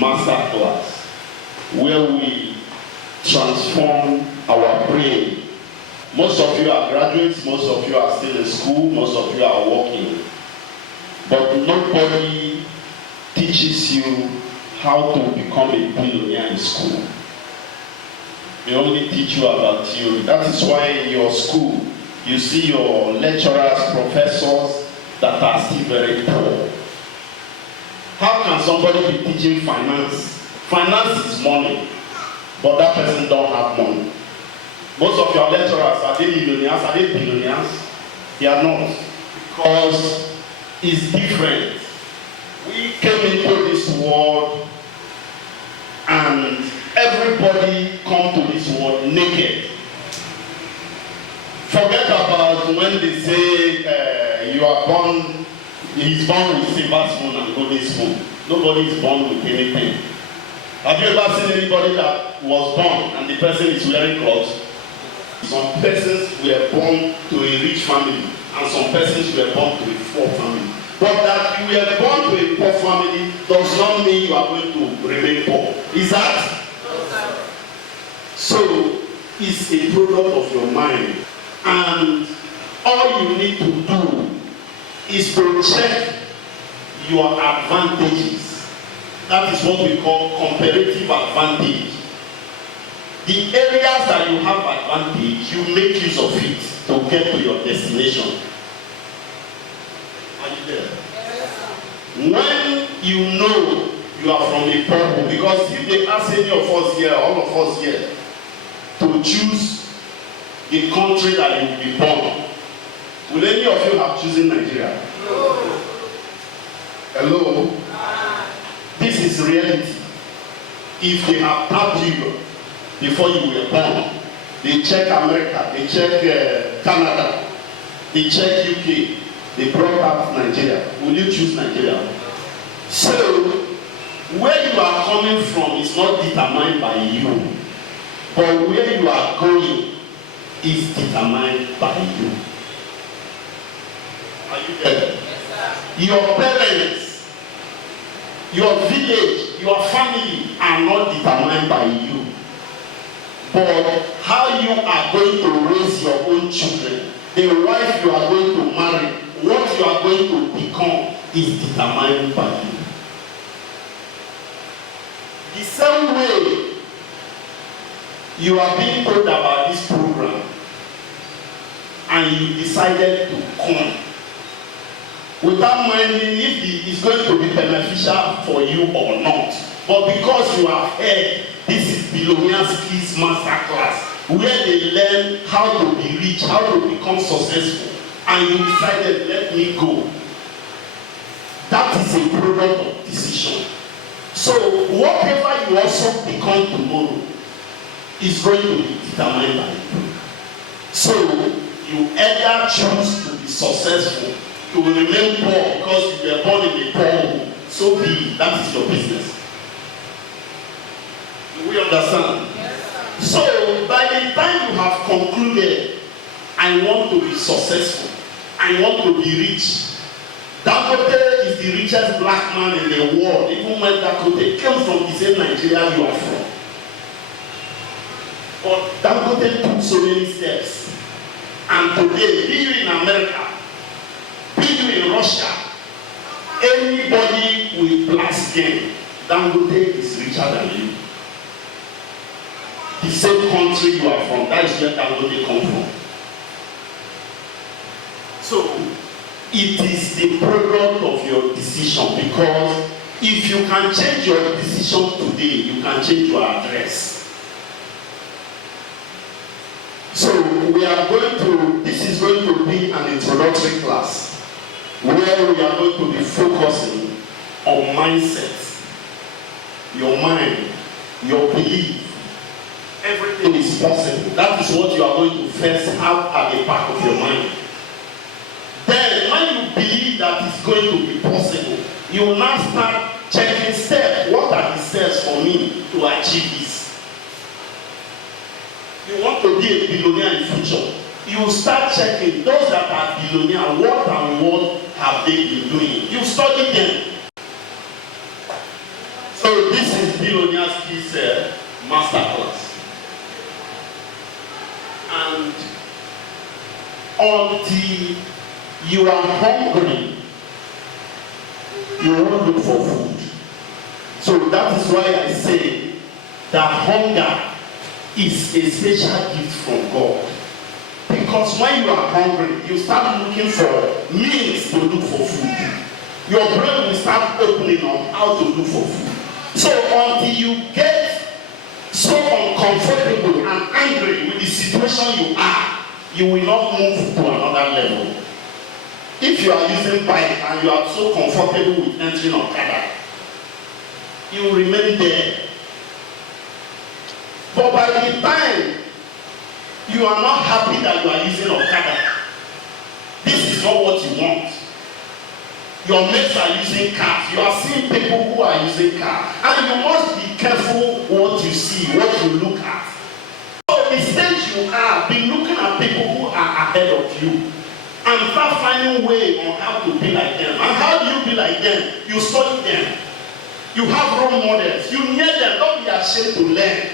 master class where we transform our brain. Most of you are graduates, most of you are still in school, most of you are working. But nobody teaches you how to become a billionaire in school. They only teach you about theory. That is why in your school, you see your lecturers, professors that are still very poor. How can somebody be teaching finance? Finance is money, but that person don't have money. Most of your lecturers, are they millionaires? Are they billionaires? They are not. Because it's different. We came into this world and everybody come to this world naked. Forget about when they say you are born, he's born with silver spoon and golden spoon. Nobody is born with anything. Have you ever seen anybody that was born and the person is wearing clothes? Some persons were born to a rich family and some persons were born to a poor family. But that you were born to a poor family does not mean you are going to remain poor. Is that? So, it's a product of your mind. And all you need to do is to check your advantages. That is what we call comparative advantage. The areas that you have advantage, you make use of it to get to your destination. Are you there? When you know you are from a poor home, because if they ask any of us here, all of us here, to choose the country that you will be born, will any of you have chosen Nigeria? No. Hello? This is reality. If they have tapped you before you were born, they check America, they check Canada, they check UK, they brought out Nigeria. Will you choose Nigeria? So, where you are coming from is not determined by you, but where you are going is determined by you. Are you there? Yes, your parents, your village, your family are not determined by you. But how you are going to raise your own children, the wife you are going to marry, what you are going to become is determined by you. The same way you are being told about this program and you decided to come without minding if it's going to be beneficial for you or not. But because you have heard this is Billionaires Skills Masterclass, where they learn how to be rich, how to become successful, and you decided, let me go. That is a product of decision. So whatever you also become tomorrow is going to be determined by you. So you either choose to be successful, to remain poor because you were born in a poor home, so be it. That is your business. Do we understand? Yes, so by the time you have concluded, I want to be successful, I want to be rich. Dangote is the richest black man in the world, even when Dangote came from the same Nigeria you are from. But Dangote took so many steps. And today, be you in America, be you in Russia, anybody with black skin, Dangote is richer than you. The same country you are from, that is where Dangote come from. So, it is the product of your decision, because if you can change your decision today, you can change your address. So we are going to, this is going to be an introductory class where we are going to be focusing on mindset, your mind, your belief. Everything is possible. That is what you are going to first have at the back of your mind. Then when you believe that it's going to be possible, you will now start checking steps. What are the steps for me to achieve this? You want to be a billionaire in future, you start checking those that are billionaires, what and what have they been doing. You study them. So So this is Billionaires Kids Masterclass. And until you are hungry, you won't look for food. So that is why I say that hunger is a special gift from God. Because when you are hungry, you start looking for means to look for food. Your brain will start opening on how to look for food. So until you get so uncomfortable and angry with the situation you are, you will not move to another level. If you are using bike and you are so comfortable with entering Okada, you will remain there. But by the time you are not happy that you are using Okada, this is not what you want. Your mates are using cars. You are seeing people who are using cars. And you must be careful what you see, what you look at. So the stage you are, be looking at people who are ahead of you and start finding a way on how to be like them. And how do you be like them? You study them. You have role models. You near them. Don't be ashamed to learn.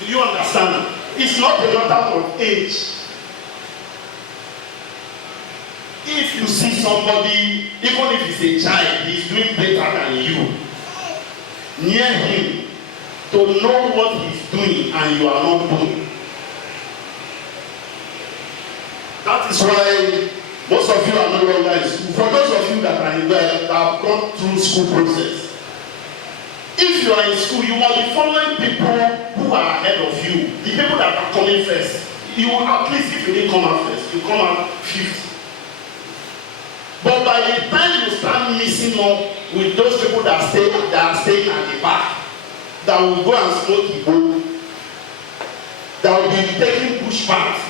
Do you understand? It's not a matter of age. If you see somebody, even if he's a child, he's doing better than you, near him to know what he's doing and you are not doing. That is why most of you are no longer in school. For those of you that are in there, that have gone through school process, if you are in school, you must be following people who are ahead of you. The people that are coming first. You will, at least if you didn't come out first, you come out fifth. But by the time you start mixing up with those people that are staying at the back, that will go and smoke Igbo, that will be taking bush paths,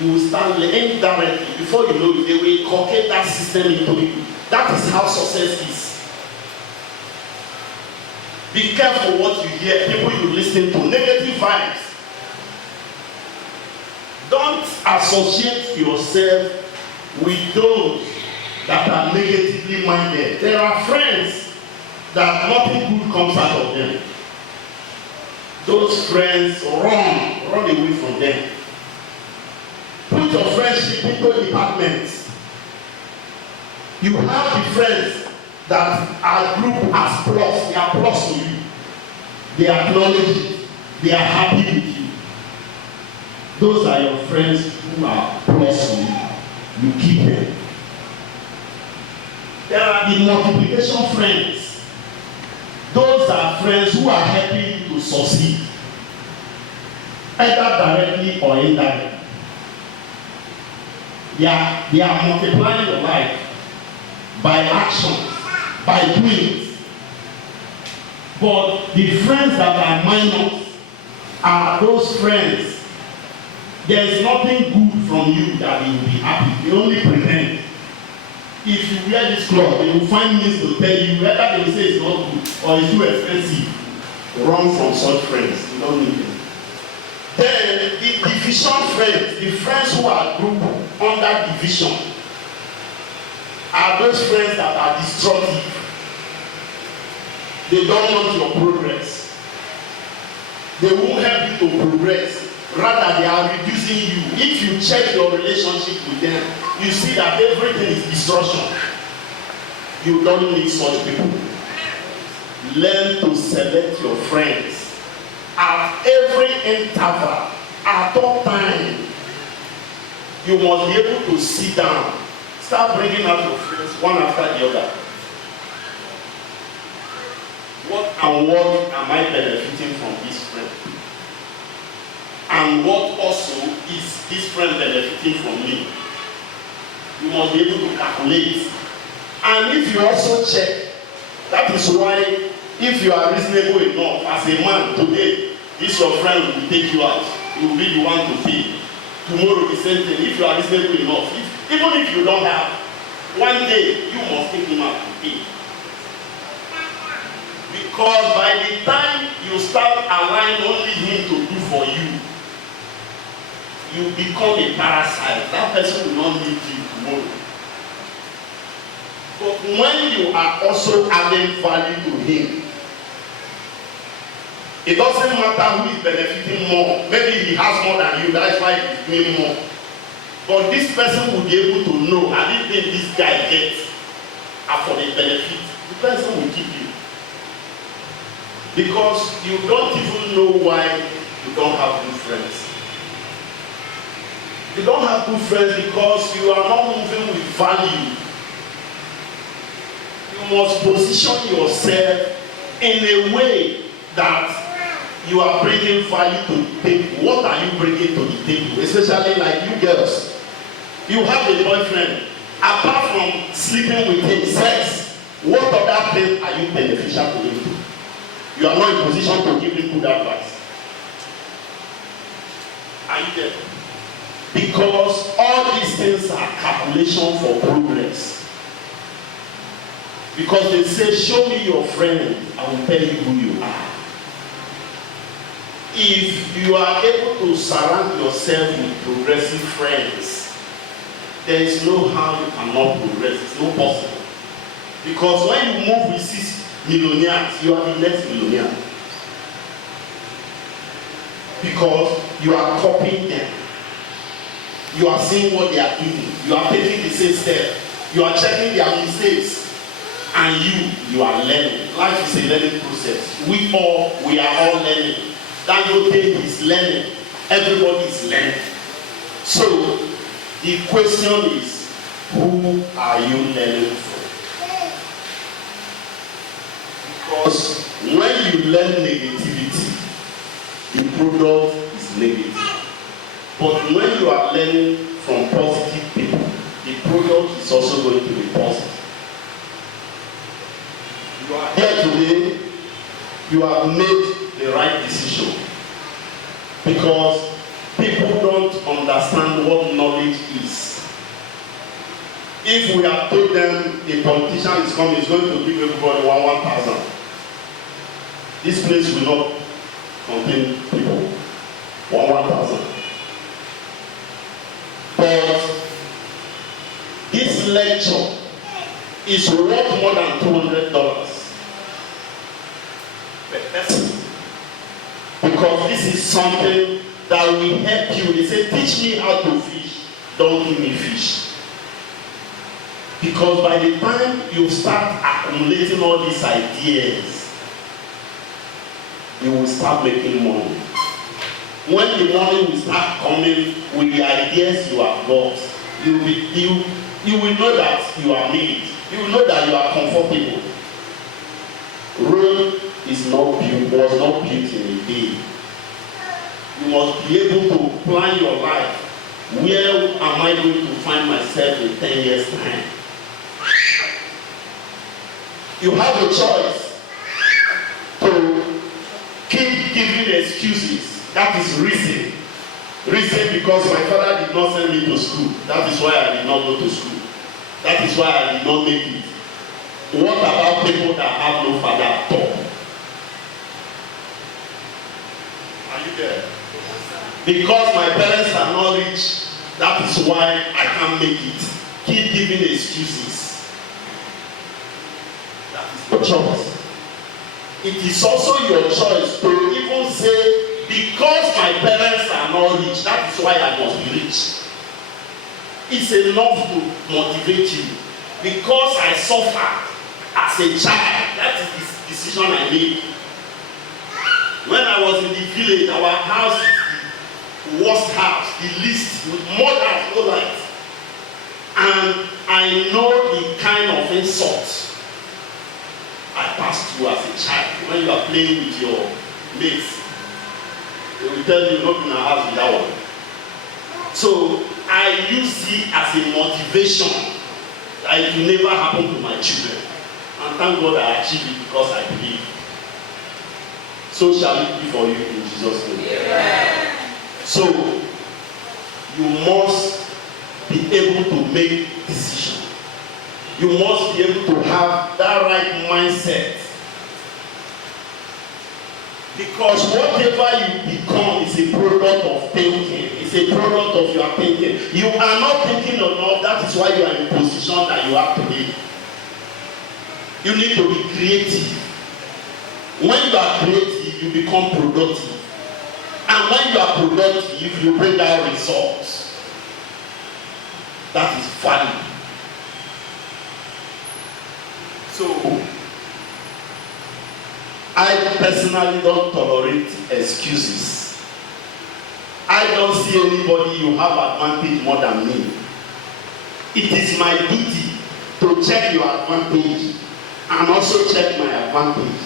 you will start indirectly. Before you know it, they will inculcate that system into you. That is how success is. Be careful what you hear, people you listen to, negative vibes. Don't associate yourself with those that are negatively minded. There are friends that nothing good comes out of them. Those friends, run away from them. Put your friendship into departments. You have the friends that are grouped as plus. They are plus to you. They acknowledge it. They are happy with you. Those are your friends who are plus to you. You keep them. There are the multiplication friends. Those are friends who are helping you to succeed, either directly or indirectly. They are multiplying your life by actions, by doing. But the friends that are minors are those friends. There is nothing good from you that they will be happy. They only pretend. If you wear this cloth, they will find means to tell you whether they will say it's not good or it's too expensive. Run from such friends. You don't need them. Then the division friends, the friends who are grouped under division, are those friends that are destructive. They don't want your progress. They won't help you to progress. Rather, they are reducing you. If you check your relationship with them, you see that everything is destruction. You don't need such people. Learn to select your friends at every interval, at all time. You must be able to sit down. Start bringing out your friends one after the other. What am I benefiting from this friend? And what also is this friend benefiting from me? You must be able to calculate. And if you also check, that is why if you are reasonable enough as a man today, this your friend will take you out. He will be the one to pay. Tomorrow the same thing. If you are reasonable enough, even if you don't have, one day you must take him out to pay. Because by the time you start allowing only him to do for you, you become a parasite. That person will not need you tomorrow. But when you are also adding value to him, it doesn't matter who is benefiting more. Maybe he has more than you, that's why he's doing more. But this person will be able to know, and if this guy gets for the benefit, the person will keep you. Because you don't even know why you don't have good friends. You don't have good friends because you are not moving with value. You must position yourself in a way that you are bringing value to the table. What are you bringing to the table? Especially like you girls. You have a boyfriend. Apart from sleeping with him, sex, what other thing are you beneficial to him? You are not in position to give him good advice. Are you there? Because all these things are calculation for progress. Because they say, show me your friend, I will tell you who you are. If you are able to surround yourself with progressive friends, there is no how you cannot progress. It's not possible. Because when you move with 6 millionaires, you are the next millionaire. Because you are copying them. You are seeing what they are doing. You are taking the same step. You are checking their mistakes. And you are learning. Life is a learning process. We are all learning. Dangote is learning. Everybody is learning. So, the question is, who are you learning from? Because when you learn negativity, the product is negative. But when you are learning from positive people, the product is also going to be positive. You are here today, you have made the right decision. Because people don't understand what knowledge is. If we have told them a politician is coming, he's going to give everybody 1,000. This place will not contain people. 1,000. But this lecture is worth more than $200 per person. Because this is something that will help you. They say, teach me how to fish, don't give me fish. Because by the time you start accumulating all these ideas, you will start making money. When the money will start coming with the ideas you have got, you will know that you are made. You will know that you are comfortable. Rome was not built in a day. You must be able to plan your life. Where am I going to find myself in 10 years' time? You have a choice to keep giving excuses. That is reason. Reason because my father did not send me to school. That is why I did not go to school. That is why I did not make it. What about people that have no father at all? Are you there? Because my parents are not rich, that is why I can't make it. Keep giving excuses. That is your choice. It is also your choice to even say, because my parents are not rich, that is why I must be rich. It's enough to motivate you. Because I suffered as a child, that is the decision I made. When I was in the village, our house is the worst house, the least, with more than no light. And I know the kind of insult I passed through as a child. When you are playing with your mates, they will tell you not in a house with that one. So I use it as a motivation that it will never happen to my children. And thank God I achieved it because I believe. So shall it be for you in Jesus' name. Yeah. So you must be able to make decisions. You must be able to have that right mindset. Because whatever you become is a product of thinking. It's a product of your thinking. You are not thinking enough. That is why you are in the position that you are today. You need to be creative. When you are creative, you become productive. And when you are productive, you bring out results. That is value. So, I personally don't tolerate excuses. I don't see anybody you have advantage more than me. It is my duty to check your advantage and also check my advantage.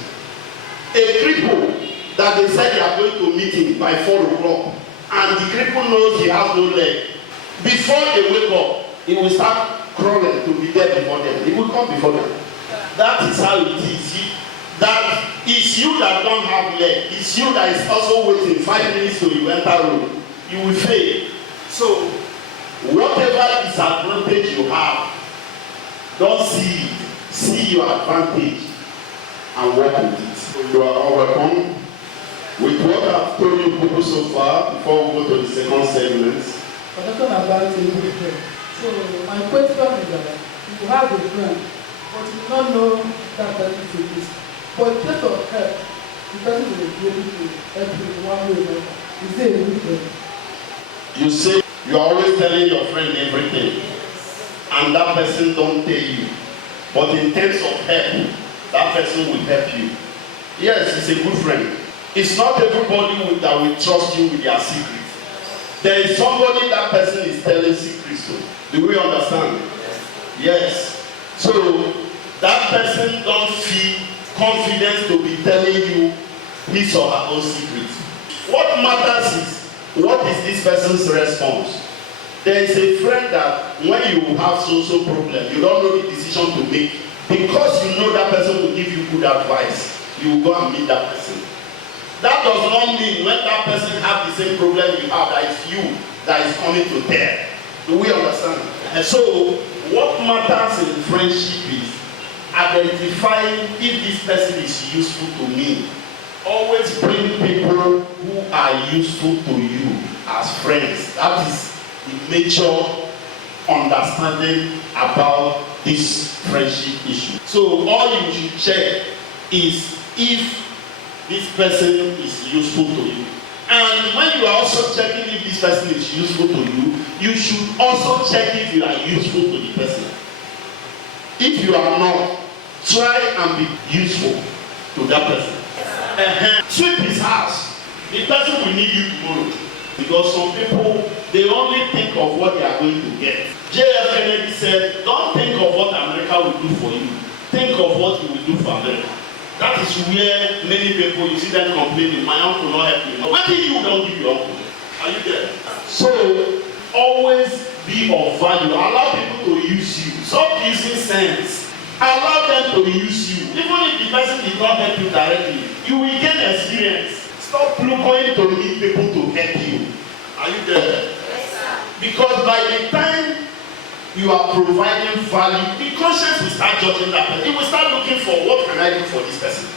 A cripple that they said they are going to meet him by 4 o'clock, and the cripple knows he has no leg. Before they wake up, he will start crawling to be there before them. He will come before them. That is how it is. That is you that don't have leg. It's you that is also waiting 5 minutes to you enter room. You will fail. So, whatever disadvantage you have, don't see it. See your advantage and work with it. You are all welcome. With what I've told you people so far, before we go to the second segment. So my question is that you have a friend, but you do not know that person is this. But instead of help, the person will be able to help you in one way or another. Is there a good thing? You say you are always telling your friend everything, and that person don't tell you. But in terms of help, that person will help you. Yes, he's a good friend. It's not everybody that will trust you with their secrets. There is somebody that person is telling secrets to. Do we understand? Yes. So that person don't feel confidence to be telling you his or her own secrets. What matters is, what is this person's response? There is a friend that when you have social problem, you don't know the decision to make. Because you know that person will give you good advice, you will go and meet that person. That does not mean when that person have the same problem you have, that it's you that is coming to tell. Do we understand? And so, what matters in friendship is identifying if this person is useful to me. Always bring people who are useful to you as friends. That is the major understanding about this friendship issue. So all you should check is if this person is useful to you. And when you are also checking if this person is useful to you, you should also check if you are useful to the person. If you are not, try and be useful to that person. Sweep his house. The person will need you tomorrow. Because some people, they only think of what they are going to get. J.F. Kennedy said, don't think of what America will do for you. Think of what you will do for America. That is where many people, you see them complaining, my uncle not help me. What did you don't give your uncle? Are you there? So, always be of value. Allow people to use you. Stop using sense. Allow them to use you. Even if the person did not help you directly, you will gain experience. Stop going to meet people to help you. Are you there? Yes, sir. Because by the time you are providing value, the conscience will start judging that person. It will start looking for what can I do for this person.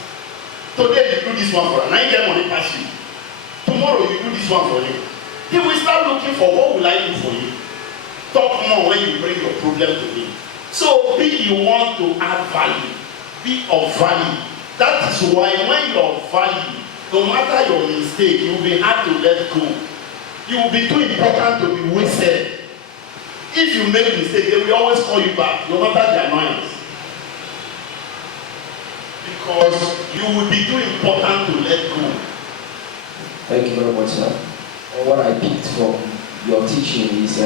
Today you do this one for him. Now you get money past you. Tomorrow you do this one for him. He will start looking for what will I do for you. Talk more when you bring your problem to him. So be you want to add value. Be of value. That is why when you are of value, no matter your mistake, you will be hard to let go. You will be too important to be wasted. If you make a mistake, they will always call you back, no matter the annoyance. Because you will be too important to let go. Thank you very much, sir. What I picked from your teaching is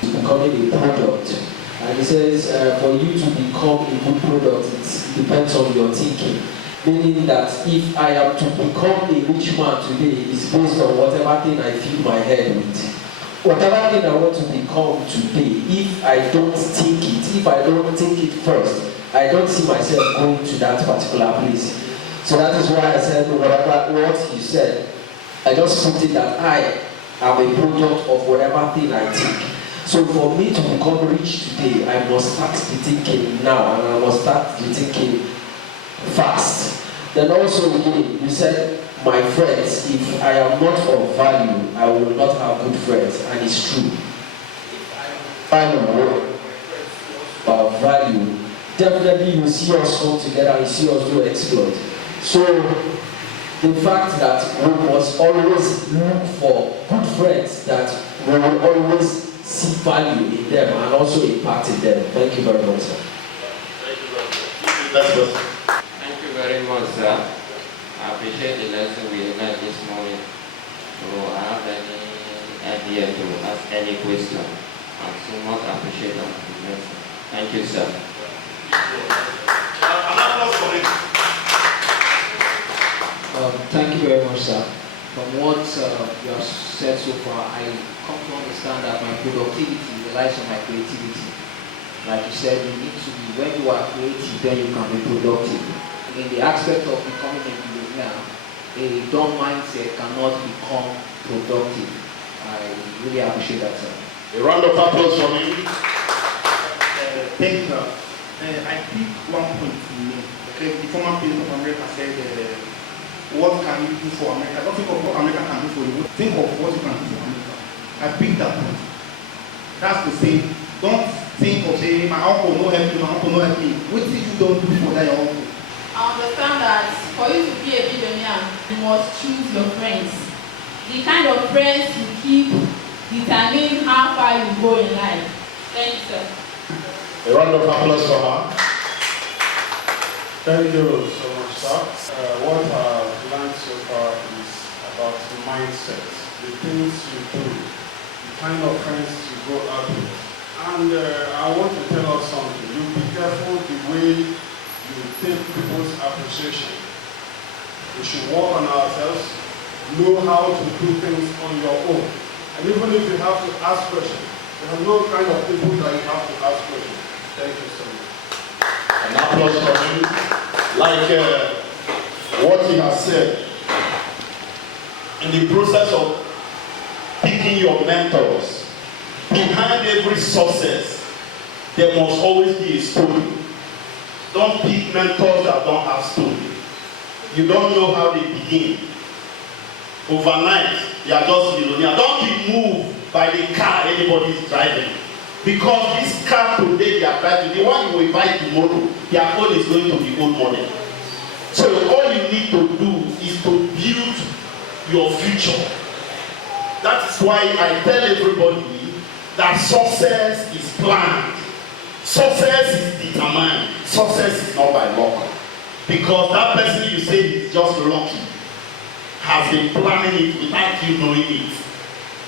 becoming a product. And it says for you to become a good product, it depends on your thinking. Meaning that if I am to become a rich man today, it's based on whatever thing I fill my head with. Whatever thing I want to become today, if I don't think it, if I don't think it first, I don't see myself going to that particular place. So that is why I said what you said. I just put it that I am a product of whatever thing I think. So for me to become rich today, I must start the thinking now, and I must start the thinking fast. Then also again, you said, my friends, if I am not of value, I will not have good friends, and it's true. If I am of value, definitely you see us come together, you see us do exploit. So the fact that we must always look for good friends that we will always see value in them and also impact in them. Thank you very much, sir. Thank you very much, sir. I appreciate the lesson we learned this morning. So I have any idea to ask any question. I so much appreciate that lesson. Thank you, sir. Thank you very much, sir. From what you have said so far, I come to understand that my productivity relies on my creativity. Like you said, you need to be, when you are creative, then you can be productive. In the aspect of becoming a billionaire, a dumb mindset cannot become productive. I really appreciate that, sir. A round of applause for me. Thank you, sir. I think one point to me. Okay, the former president of America said, what can you do for America? Don't think of what America can do for you. Think of what you can do for America. I picked that point. That's to say, don't think of say, my uncle no help me, my uncle no help me. What did you don't do for that your uncle? I understand that for you to be a billionaire, you must choose your friends. The kind of friends you keep determine how far you go in life. Thank you, sir. A round of applause for her. Thank you so much, sir. What I've learned so far is about the mindset, the things you do, the kind of friends you go out with. And I want to tell us something. You be careful the way you take people's appreciation. We should work on ourselves, know how to do things on your own. And even if you have to ask questions, there are no kind of people that you have to ask questions. Thank you so much. An applause for him. Like what he has said, in the process of picking your mentors, behind every success, there must always be a story. Don't pick mentors that don't have story. You don't know how they begin. Overnight, they are just millionaire. Don't be moved by the car anybody is driving. Because this car today they are driving, the one you will buy tomorrow, their own is going to be old model. So all you need to do is to build your future. That is why I tell everybody that success is planned. Success is determined. Success is not by luck. Because that person you say is just lucky has been planning it without you knowing it.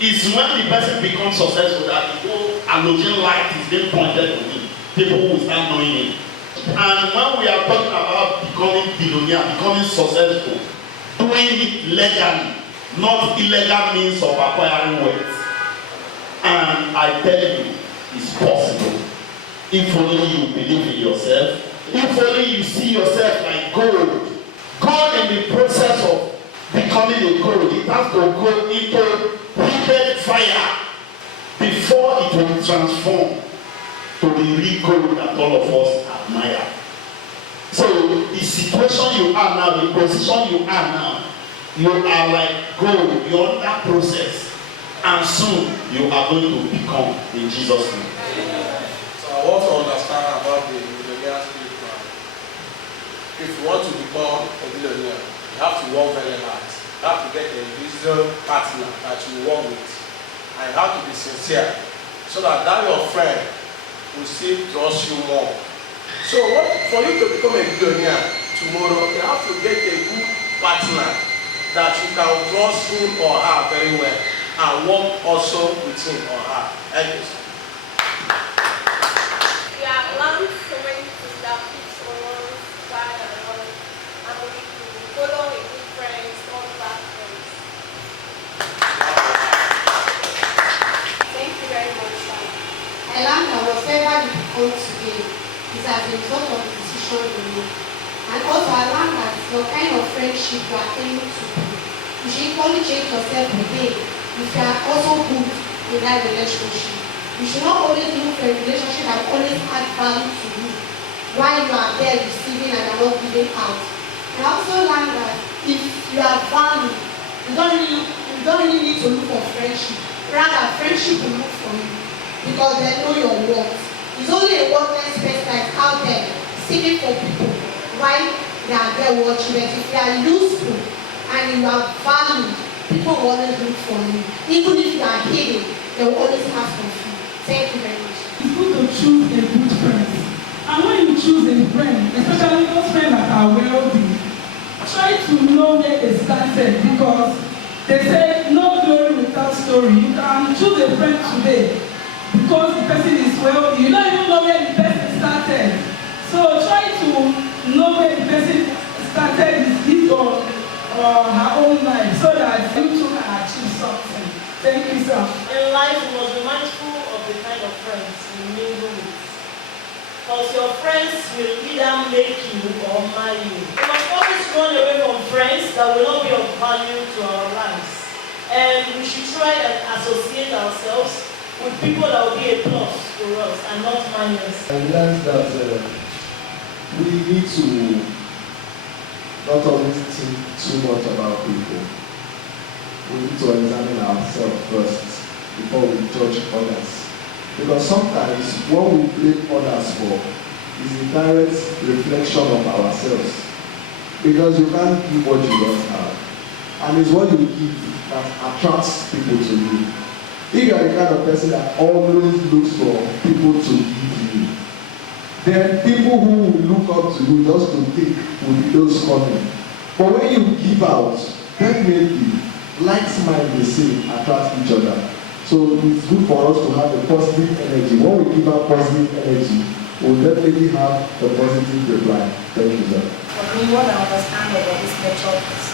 It's when the person becomes successful that the whole halogen light is being pointed to him. People will start knowing it. And when we are talking about becoming billionaire, becoming successful, doing it legally, not illegal means of acquiring wealth. And I tell you, it's possible. If only you believe in yourself, if only you see yourself like gold. Gold in the process of becoming a gold, it has to go into heated fire before it will transform to the real gold that all of us admire. So the situation you are now, the position you are now, you are like gold. You're on that process, and soon you are going to become in Jesus' name. So I want to understand about the billionaire spirit plan. If you want to become a billionaire, you have to work very hard. You have to get a wisdom partner that you work with. And you have to be sincere so that your friend will still trust you more. So for you to become a billionaire tomorrow, you have to get a good partner that you can trust him or her very well and work also with him or her. Thank you. We have learned so many things that keeps someone's pride and all, and we can follow a good friends, not bad friends. Thank you very much, sir. I learned that whatever you become today is as a result of the decision you make. And also I learned that the kind of friendship you are aiming to do, you should equally check yourself again if you are also good in that relationship. You should not always look for a relationship that always add value to you while you are there receiving and you are not giving out. I also learned that if you are valued, you don't really need to look for friendship. Rather, friendship will look for you because they know your worth. It's only a worthless person that is out there stealing from people while they are there watching. But if you are useful and you are valued, people will always look for you. Even if you are hidden, they will always ask for you. Thank you very much. It's good to choose a good friend. And when you choose a friend, especially those friends that are wealthy, try to know where they started, because they say no glory without story. You can choose a friend today because the person is wealthy. You don't even know where the person started. So try to know where the person started his or her own life so that you too can achieve something. Thank you, sir. In life, you must be mindful of the kind of friends you mingle with. Because your friends will either make you or marry you. We must always run away from friends that will not be of value to our lives. And we should try and associate ourselves with people that will be a plus to us and not minus. I learned that we need to not always think too much about people. We need to examine ourselves first before we judge others. Because sometimes what we blame others for is a direct reflection of ourselves. Because you can't give what you don't have. And it's what you give that attracts people to you. If you are the kind of person that always looks for people to give you, then people who will look up to you just to take will be those coming. But when you give out, definitely, like-minded the same attract each other. So it's good for us to have a positive energy. When we give out positive energy, we'll definitely have a positive reply. Thank you, sir. For me, what I understand about this lecture is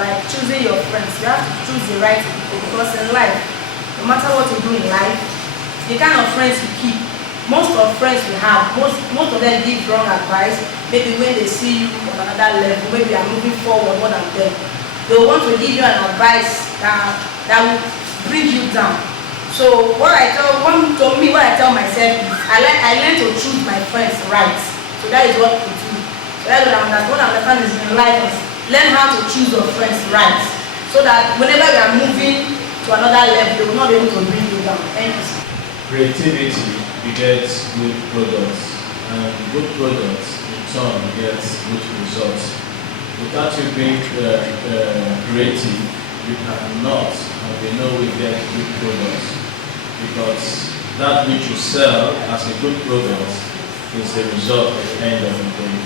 like choosing your friends. You have to choose the right people, because in life, no matter what you do in life, the kind of friends you keep, most of friends we have, most of them give wrong advice. Maybe when they see you on another level, maybe you are moving forward more than them, they will want to give you an advice that will bring you down. So what I tell myself is I learn to choose my friends right. So that is what we do. So that's what I understand is in life is learn how to choose your friends right. So that whenever you are moving to another level, they will not be able to bring you down. Thank you. Creativity begets good products, and good products in turn begets good results. Without you being creative, you cannot, and we know we get good products, because that which you sell as a good product is the result at the end of the day.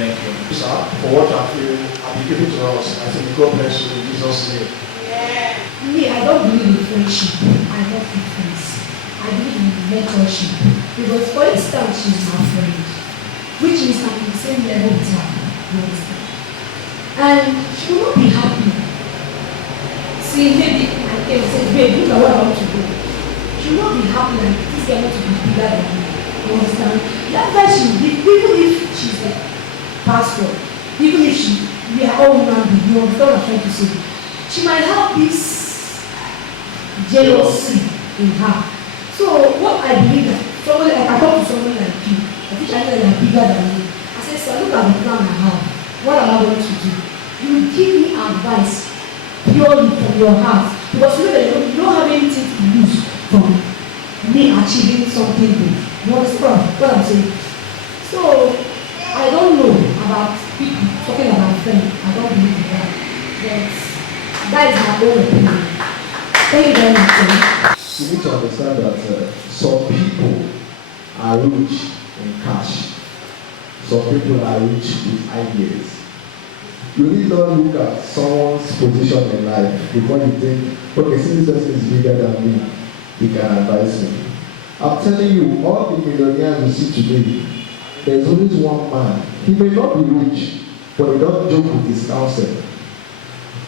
Thank you. Sir, for what I feel have been given to us, I think God bless you in Jesus' name. Yeah. Me, I don't believe in friendship. I love friends. I believe in mentorship. Because for instance, she's my friend, which is I'm in the same level with her. You understand? And she will not be happy. See, maybe I can say, babe, look at what I want to do. She will not be happy and this girl want to be bigger than me. You understand? That's why she will give, even if she's a pastor, even if we are all human beings, you understand what I'm trying to say? She might have this jealousy in her. So what I believe that someone like I talk to someone like you, I think I know that you are bigger than me. I say, so look at the plan I have. What am I going to do? You will give me advice purely from your heart, because you know that you don't have anything to lose from me achieving something good. You understand what I'm saying? So I don't know about people talking about friends. I don't believe in that. But that is my own opinion. Thank you very much. You need to understand that some people are rich in cash. Some people are rich with ideas. You need not look at someone's position in life before you think, okay, since this person is bigger than me, he can advise me. I'm telling you, all the millionaires you see today, there's always one man. He may not be rich, but he don't joke with his counsel.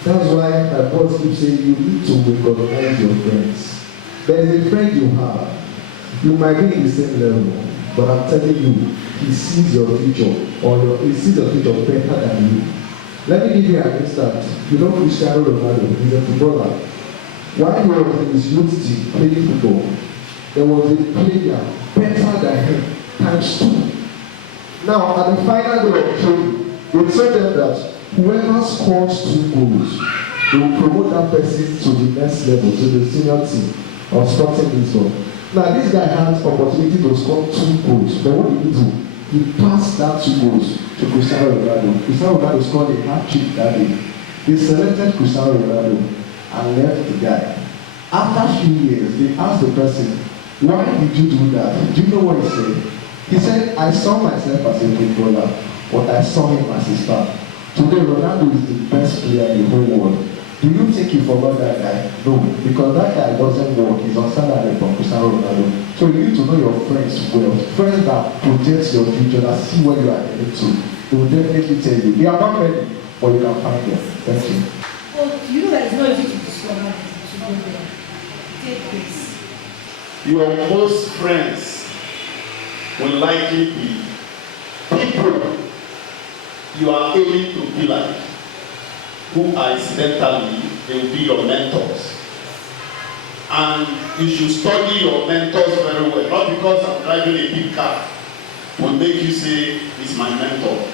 That's why my boss keeps saying you need to recognize your friends. There is a friend you have. You might be in the same level, but I'm telling you, he sees your future, or he sees your future better than you. Let me give you an instance. You know Cristiano Ronaldo, he's a footballer. While he was in his youth team playing football, there was a player better than him, times 2. Now, at the final day of training, they told them that whoever scores 2 goals, they will promote that person to the next level, to the senior team of Sporting Lisbon. Now, this guy had opportunity to score 2 goals, but what did he do? he passed that 2 goals to Cristiano Ronaldo. Cristiano Ronaldo scored a hat-trick that day. They selected Cristiano Ronaldo and left the guy. After a few years, they asked the person, why did you do that? Do you know what he said? He said, I saw myself as a footballer, but I saw him as a star. Today, Ronaldo is the best player in the whole world. Do you think you forgot that guy? No, because that guy doesn't work. He's on salary from Cristiano Ronaldo. So you need to know your friends well. Friends that project your future, that see where you are heading to. They will definitely tell you. They are not ready, but you can find them. Thank you. Oh, you know that it's not easy to discover to go there. Take this. Your most friends will likely be people you are aiming to be like, who are incidentally, they will be your mentors. And you should study your mentors very well. Not because I'm driving a big car will make you say, he's my mentor.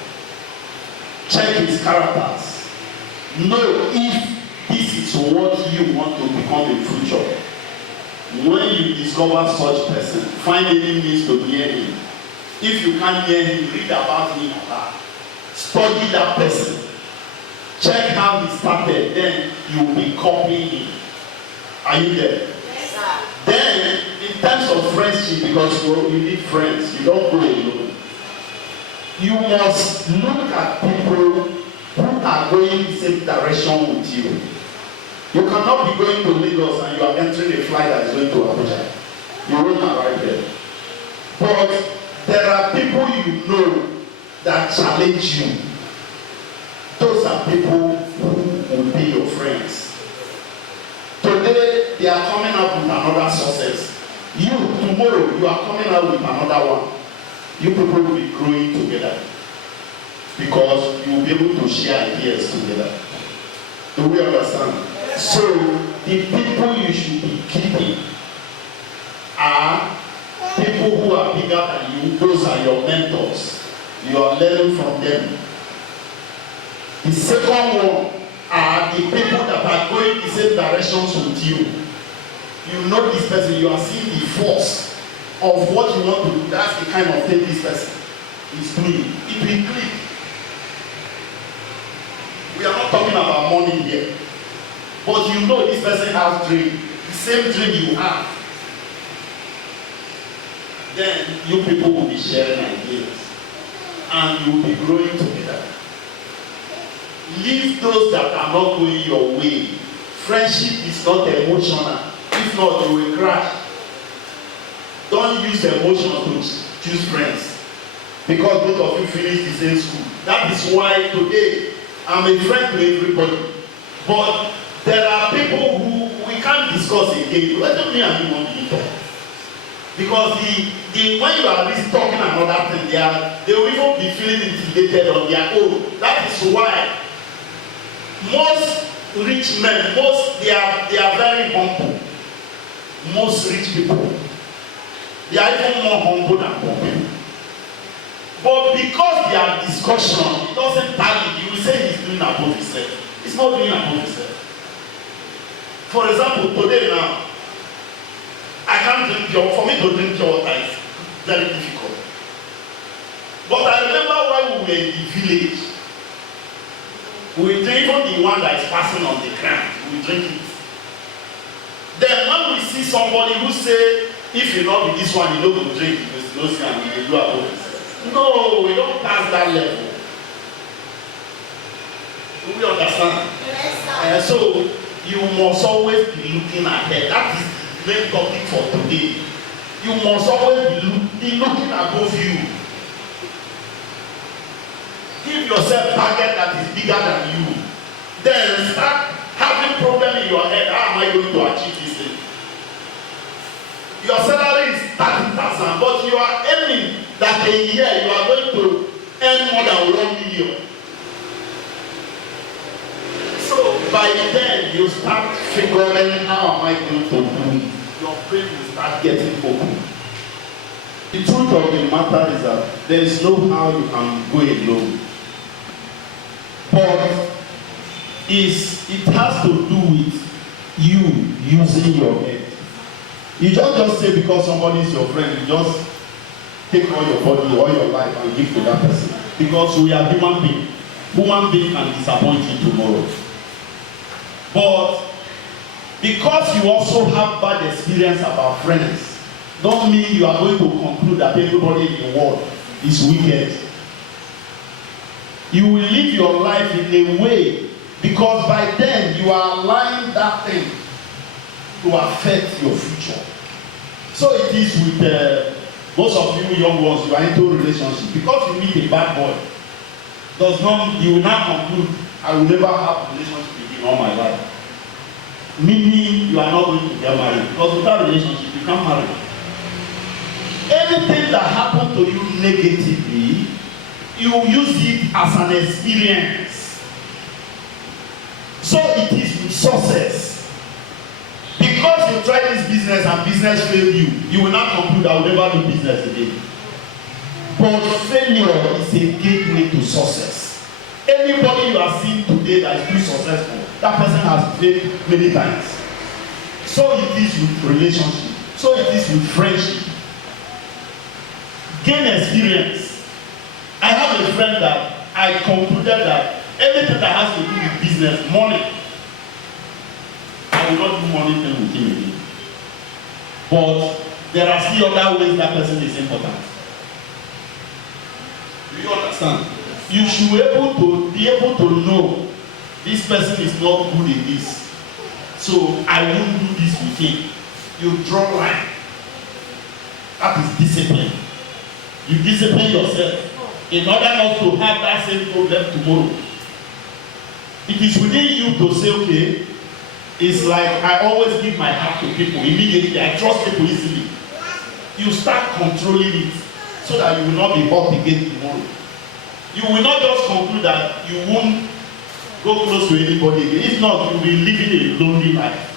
Check his characters. Know if this is what you want to become in future. When you discover such person, find any means to hear him. If you can't hear him, read about him or her. Study that person. Check how he started, then you will be copying him. Are you there? Yes, sir. Then, in terms of friendship, because you need friends, you don't go alone. You must look at people who are going the same direction with you. You cannot be going to Lagos and you are entering a flight that is going to Abuja. You won't arrive there. But there are people you know that challenge you. Those are people who will be your friends. Today, they are coming up with another success. You, tomorrow, you are coming out with another one. You people will be growing together. Because you will be able to share ideas together. Do we understand? So, the people you should be keeping are people who are bigger than you. Those are your mentors. You are learning from them. The second one are the people that are going the same directions with you. You know this person, you are seeing the force of what you want to do. That's the kind of thing this person is doing. It will click. We are not talking about money here. But you know this person has dream. The same dream you have. Then you people will be sharing ideas. And you will be growing together. Leave those that are not going your way. Friendship is not emotional. If not, you will crash. Don't use emotion to choose friends. Because both of you finish the same school. That is why today I'm a friend to everybody. But there are people who we can't discuss again. Let me and you want to talk. Because when you are talking another thing, they will even be feeling intimidated on their own. That is why most rich men, they are very humble. Most rich people, they are even more humble than poor people. But because their discussion, it doesn't tally, you will say he's doing above himself. He's not doing above himself. For example, today now, I can't drink pure. For me to drink pure water is very difficult. But I remember when we were in the village, we drink even the one that is passing on the ground. We drink it. Then when we see somebody who say, if you not be this one, you don't drink it, it's no sin and you do above himself. No, we don't pass that level. Do we understand? Yes, sir. So you must always be looking ahead. That is the main topic for today. You must always be looking above you. Give yourself target that is bigger than you. Then start having problem in your head. How am I going to achieve this thing? Your salary is 30,000, but you are aiming that a year you are going to earn more than 1 million. So by then you start figuring how am I going to do it. Your brain will start getting open. The truth of the matter is that there is no how you can go alone. But it has to do with you using your head. You just say because somebody is your friend, you just take all your body, all your life and give to that person. Because we are human beings. Human being can disappoint you tomorrow. But because you also have bad experience about friends, don't mean you are going to conclude that everybody in the world is wicked. You will live your life in a way, because by then you are allowing that thing to affect your future. So it is with most of you young ones, you are into a relationship. Because you meet a bad boy, does not, you will not conclude, I will never have a relationship in all my life. Meaning you are not going to get married. Because without relationship, you can't marry. Anything that happened to you negatively, you use it as an experience. So it is with success. Because you try this business and business failed you, you will not conclude I will never do business again. But failure is a gateway to success. Anybody you are seeing today that is too successful, that person has failed many times. So it is with relationship. So it is with friendship. Gain experience. I have a friend that I concluded that everything that has to do with business, money, I will not do money thing with him again. But there are still other ways that person is important. Do you understand? You should be able to know this person is not good in this, so I won't do this with him. You draw line. That is discipline. You discipline yourself in order not to have that same problem tomorrow. It is within you to say, okay, it's like I always give my heart to people immediately. I trust people easily. You start controlling it so that you will not be hurt again tomorrow. You will not just conclude that you won't go close to anybody again. If not, you will be living a lonely life.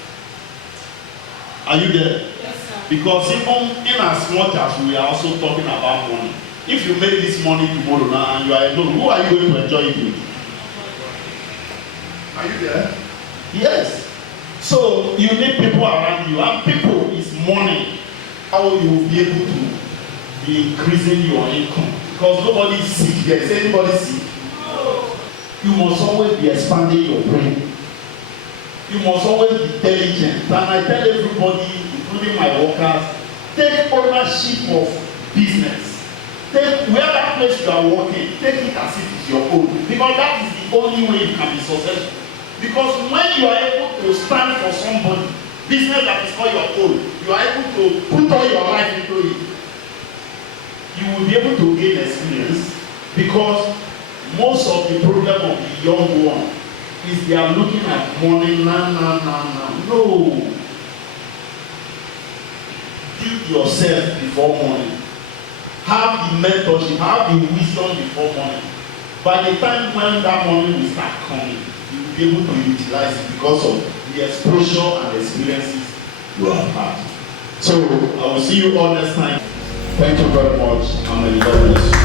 Are you there? Yes, sir. Because even in as much as we are also talking about money, if you make this money tomorrow now and you are alone, who are you going to enjoy it with? Are you there? Yes. So you need people around you, and people is money. How you will be able to be increasing your income. Because nobody is sick here. Is anybody sick? You must always be expanding your brain. You must always be intelligent. And I tell everybody, including my workers, take ownership of business. Take where that place you are working, take it as if it's your own. Because that is the only way you can be successful. Because when you are able to stand for somebody, business that is not your own, you are able to put all your life into it. You will be able to gain experience, because most of the problem of the young one is they are looking at money now. No. Build yourself before money. Have the mentorship, have the wisdom before money. By the time when that money will start coming, you will be able to utilize it because of the exposure and experiences you have had. So I will see you all next time. Thank you very much, and may God bless you.